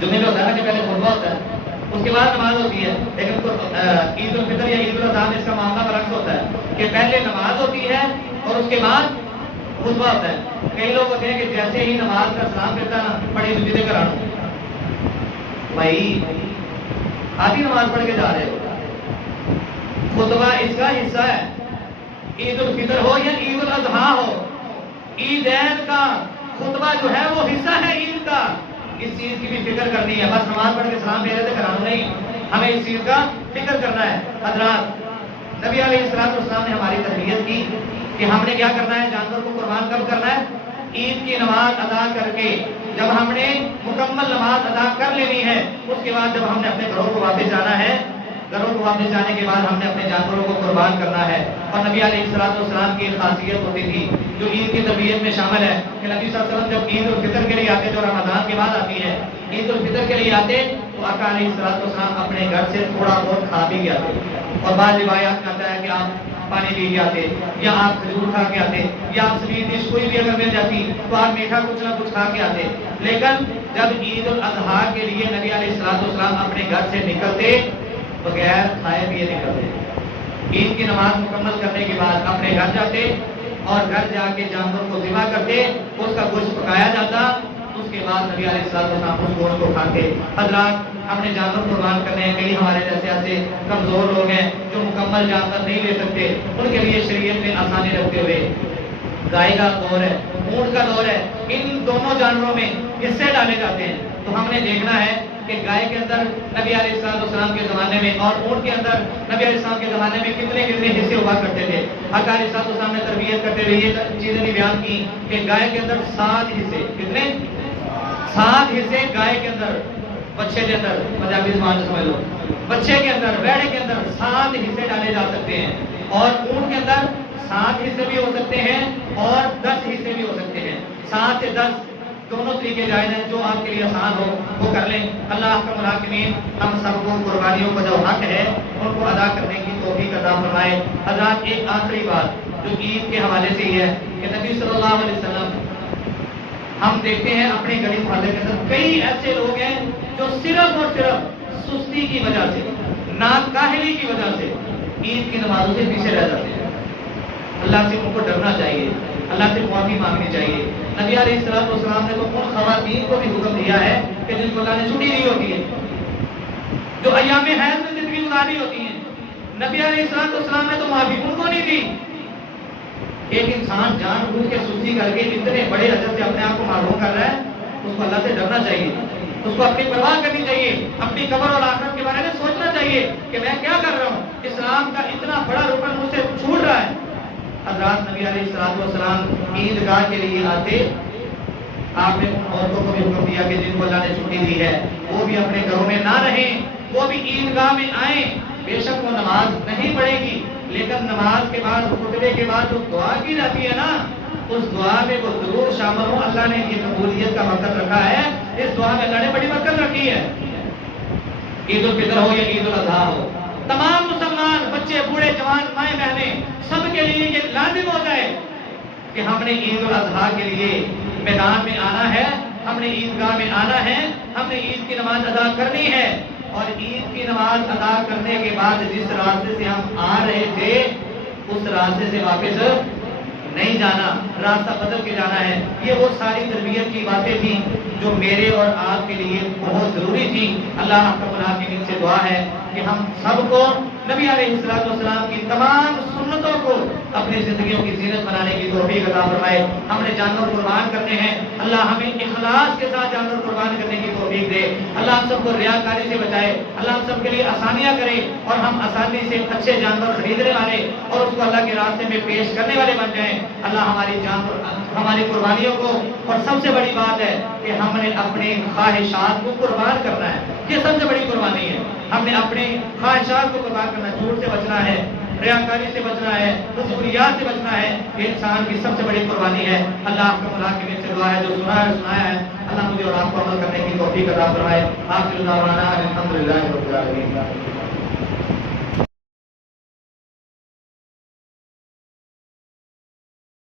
جمعے میں ہوتا ہے نا کہ پہلے خطبہ ہوتا ہے اس کے بعد نماز ہوتی ہے، لیکن عید الفطر یا عید الاضحیٰ میں اس کا معاملہ برعکس ہوتا ہے کہ پہلے نماز ہوتی ہے اور اس کے بعد خطبہ ہوتا ہے۔ کئی لوگ ہوتے ہیں کہ جیسے ہی نماز کا سلام کرتا ہے نا پڑھی دے کر آنا، بھائی آدھی نماز پڑھ کے جا رہے ہو، خطبہ اس کا حصہ ہے۔ عید الفطر ہو یا عید الاضحیٰ ہو، عیدین کا خطبہ جو ہے وہ حصہ ہے عید کا۔ اس چیز کی بھی فکر کرنی ہے، بس نماز پڑھ کے سلام پھیرے تھے کرانا نہیں، ہمیں اس چیز کا فکر کرنا ہے۔ حضرات نبی علیہ السلام نے ہماری تربیت کی کہ ہم نے کیا کرنا ہے، جانور کو قربان کب کرنا ہے؟ عید کی نماز ادا کر کے جب ہم نے مکمل نماز ادا کر لینی ہے، اس کے بعد جب ہم نے اپنے گھروں کو واپس جانا ہے، گھروں کو واپس جانے کے بعد ہم نے اپنے جانوروں کو قربان کرنا ہے۔ اور نبی علیہ السلام کی ایک خاصیت ہوتی تھی جو عید کی تربیت میں شامل ہے کہ نبی صلی اللہ علیہ وسلم جب عید الفطر کے لیے آتے جو رمضان کے بعد آتی ہے، عید الفطر کے لیے آتے تو آقا علیہ السلام اپنے گھر سے تھوڑا بہت کھا بھی کے آتے، اور بعض روایات میں آتا ہے کہ آپ پانی پی کے آتے، یا آپ کھجور کھا کے آتے، یا آپ سویٹ ڈش کوئی بھی اگر مل جاتی تو آپ میٹھا کچھ نہ کچھ کھا کے آتے۔ لیکن جب عید الاضحیٰ کے لیے نبی علیہ السلام اپنے گھر سے نکلتے بغیر کھائے پیے نکلتے، عید کی نماز مکمل کرنے کے بعد اپنے گھر جاتے اور گھر جا کے جانور کو ذبح کرتے، اس کا گوشت پکایا جاتا، اس کے بعد نبی علیہ السلام اس گوشت کو کھاتے۔ حضرات ہم نے جانور قربان کرنے ہیں، کئی ہمارے جیسے ایسے کمزور لوگ ہیں جو مکمل جانور نہیں لے سکتے، ان کے لیے شریعت میں آسانی رکھتے ہوئے گائے کا دور ہے، اونٹ کا دور ہے، ان دونوں جانوروں میں حصے ڈالے جاتے ہیں۔ تو ہم نے دیکھنا ہے کہ گائے کے اندر نبی علیہ السلام کے زمانے میں اور اونٹ کے اندر نبی علیہ السلام کے زمانے میں کتنے کتنے حصے ہوا کرتے تھے۔ آقا علیہ السلام نے تربیت کرتے ہوئے یہ چیزیں بھی بیان کی کہ گائے کے اندر 7 حصے، کتنے؟ 7 حصے گائے کے اندر، بچے کے اندر، پنجابی زبان میں سمجھ لو، بچے کے اندر، بیڑے کے اندر 7 حصے ڈالے جا سکتے ہیں، اور اونٹ کے اندر 7 حصے بھی ہو سکتے ہیں اور 10 حصے بھی ہو سکتے ہیں۔ 7 سے 10 دونوں طریقے جائز ہیں، جو آپ کے لیے آسان ہو وہ کر لیں۔ اللہ کا مراقبین ہم سب کو قربانیوں کا جو حق ہے ان کو ادا کرنے کی توفیق عطا فرمائے۔ حضرات ایک آخری بات جو عید کے حوالے سے یہ ہے کہ نبی صلی اللہ علیہ وسلم، ہم دیکھتے ہیں اپنے گلی محلے کے اندر کئی ایسے لوگ ہیں جو صرف اور صرف سستی کی وجہ سے، ناکاہلی کی وجہ سے عید کی نمازوں سے پیچھے رہ جاتے ہیں۔ اللہ سے ان کو ڈرنا چاہیے، اللہ سے معافی مانگنی چاہیے۔ نبی علیہ السلام نے تو ان خواتین کو بھی حکم دیا ہے کہ جن کو اللہ نے چھٹی دی ہوتی ہے، جو ایام حیض میں زندگی گزاری ہوتی ہیں، نبی علیہ السلام نے تو معافی ان کو نہیں دی۔ ایک انسان جان بوجھ کے سستی کر کے اتنے بڑے اجر سے اپنے آپ کو محروم کر رہا ہے، اس کو اللہ سے ڈرنا چاہیے، اس کو اپنی پرواہ کرنی چاہیے، اپنی قبر اور آخرت کے بارے میں سوچنا چاہیے کہ میں کیا کر رہا ہوں، اسلام کا اتنا بڑا رکن مجھ سے چھوٹ رہا ہے، حضرات نبی علیہ الصلوۃ والسلام عیدگاہ کے لیے آتے، آپ نے عورتوں کو بھی حکم دیا کہ جن کو اللہ نے چھٹی دی ہے وہ بھی اپنے گھروں میں نہ رہیں، وہ بھی عیدگاہ میں آئیں۔ بے شک وہ نماز نہیں پڑھے گی، لیکن نماز کے بعد خطبے کے بعد جو دعا کی جاتی ہے نا، اس دعا میں وہ ضرور شامل ہو۔ اللہ نے یہ قبولیت کا وقت رکھا ہے، اس دعا میں اللہ نے بڑی برکت رکھی ہے۔ عید الفطر ہو یا عید الاضحیٰ ہو، تمام مسلمان بچے بوڑھے جوان مائیں بہنیں سب کے لیے یہ لازم ہو جائے کہ ہم نے عید الاضحیٰ کے لیے میدان میں آنا ہے، ہم نے عیدگاہ میں آنا ہے، ہم نے عید کی نماز ادا کرنی ہے، اور عید کی نماز ادا کرنے کے بعد جس راستے سے ہم آ رہے تھے اس راستے سے واپس نہیں جانا، راستہ بدل کے جانا ہے۔ یہ وہ ساری تربیت کی باتیں تھیں جو میرے اور آپ کے لیے بہت ضروری تھی۔ اللہ رب العالمین سے دعا ہے کہ ہم سب کو نبی علیہ الصلوۃ والسلام کی تمام سنتوں کو اپنی زندگیوں کی زینت بنانے کی توفیق عطا فرمائے۔ ہم نے جانور قربان کرنے ہیں، اللہ ہمیں اخلاص کے ساتھ جانور قربان کرنے کی توفیق دے۔ اللہ ہم سب کو ریاکاری سے بچائے، اللہ ہم سب کے لیے آسانیاں کرے اور ہم آسانی سے اچھے جانور خریدنے والے اور اس کو اللہ کے راستے میں پیش کرنے والے بن جائیں۔ اللہ ہماری قربانیوں کو، اور سب سے بڑی بات ہے کہ ہم نے اپنے خواہشات کو قربان کرنا ہے، یہ سب سے بڑی قربانی ہے۔ ہم نے اپنے خواہشات کو قربان کرنا ہے، جھوٹ سے بچنا ہے، ریاکاری سے بچنا ہے، رسولیات سے بچنا ہے، یہ انسان کی سب سے بڑی قربانی ہے۔ اللہ آپ کو ملاقات سے دعا ہے، جو سنایا ہے اللہ مجھے اور آپ کو عمل کرنے کی توفیق عطا فرمائے۔ آخر دعوانا الحمدللہ رب العالمین۔